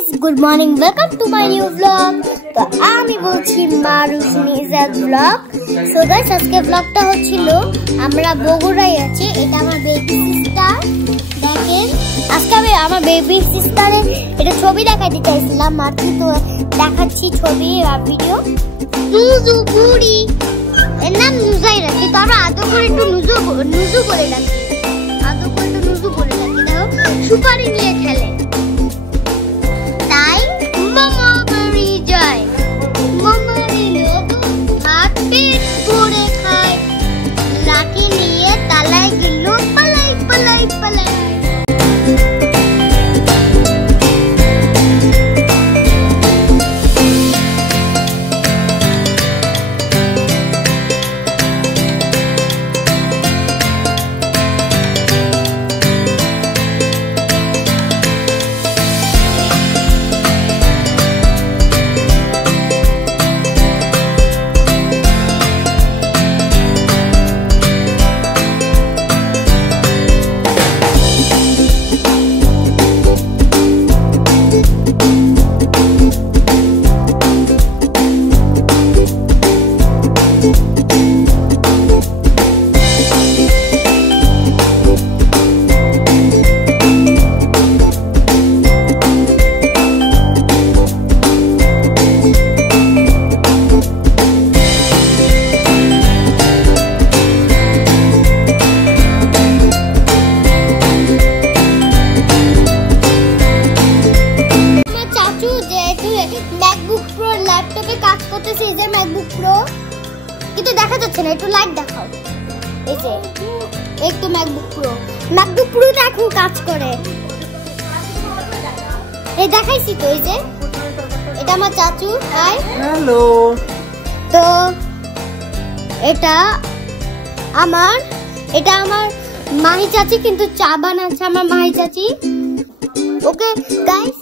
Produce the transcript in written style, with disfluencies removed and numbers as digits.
guys, good morning. Welcome to my new vlog. তো আমি বলছি মারুফ নিজাদ vlog. So guys, আজকে vlogটা হচ্ছিল আমরা বগুড়ায় আছি। এটা আমার বেবি সিস্টার। দেখেন আজকে আমি আমার বেবি সিস্টারের এটা ছবি দেখাইতে চাইছিলাম মাত্র, তো দেখাচ্ছি ছবি আর ভিডিও। নুজু বুড়ি এর নাম নুজাইরা, কিন্তু আমরা আদর করে একটু নুজু বলে ডাকি। আদর করে একটু নুজু বলে ডাকি। দেখো সুপারি নিয়ে খেলে, তাই মামা বাড়ি যায়। মামা নিয়ে ভাত পেট ভরে খায়, লাঠি নিয়ে তালায় গেল পালাই পালাই পালাই। ম্যাকবুক প্রো ল্যাপটপে কাজ করতেছে, এই যে ম্যাকবুক প্রো, কিন্তু দেখা যাচ্ছে না, একটু লাইট দেখাও। এই যে একটু ম্যাকবুক প্রো দেখো কাজ করে, এই দেখাইছি তো। এই যে এটা আমার চাচু। Hi, hello. তো এটা আমার মাহি চাচি, কিন্তু চা বানাচ্ছে আমার মাহি চাচি। Okay guys,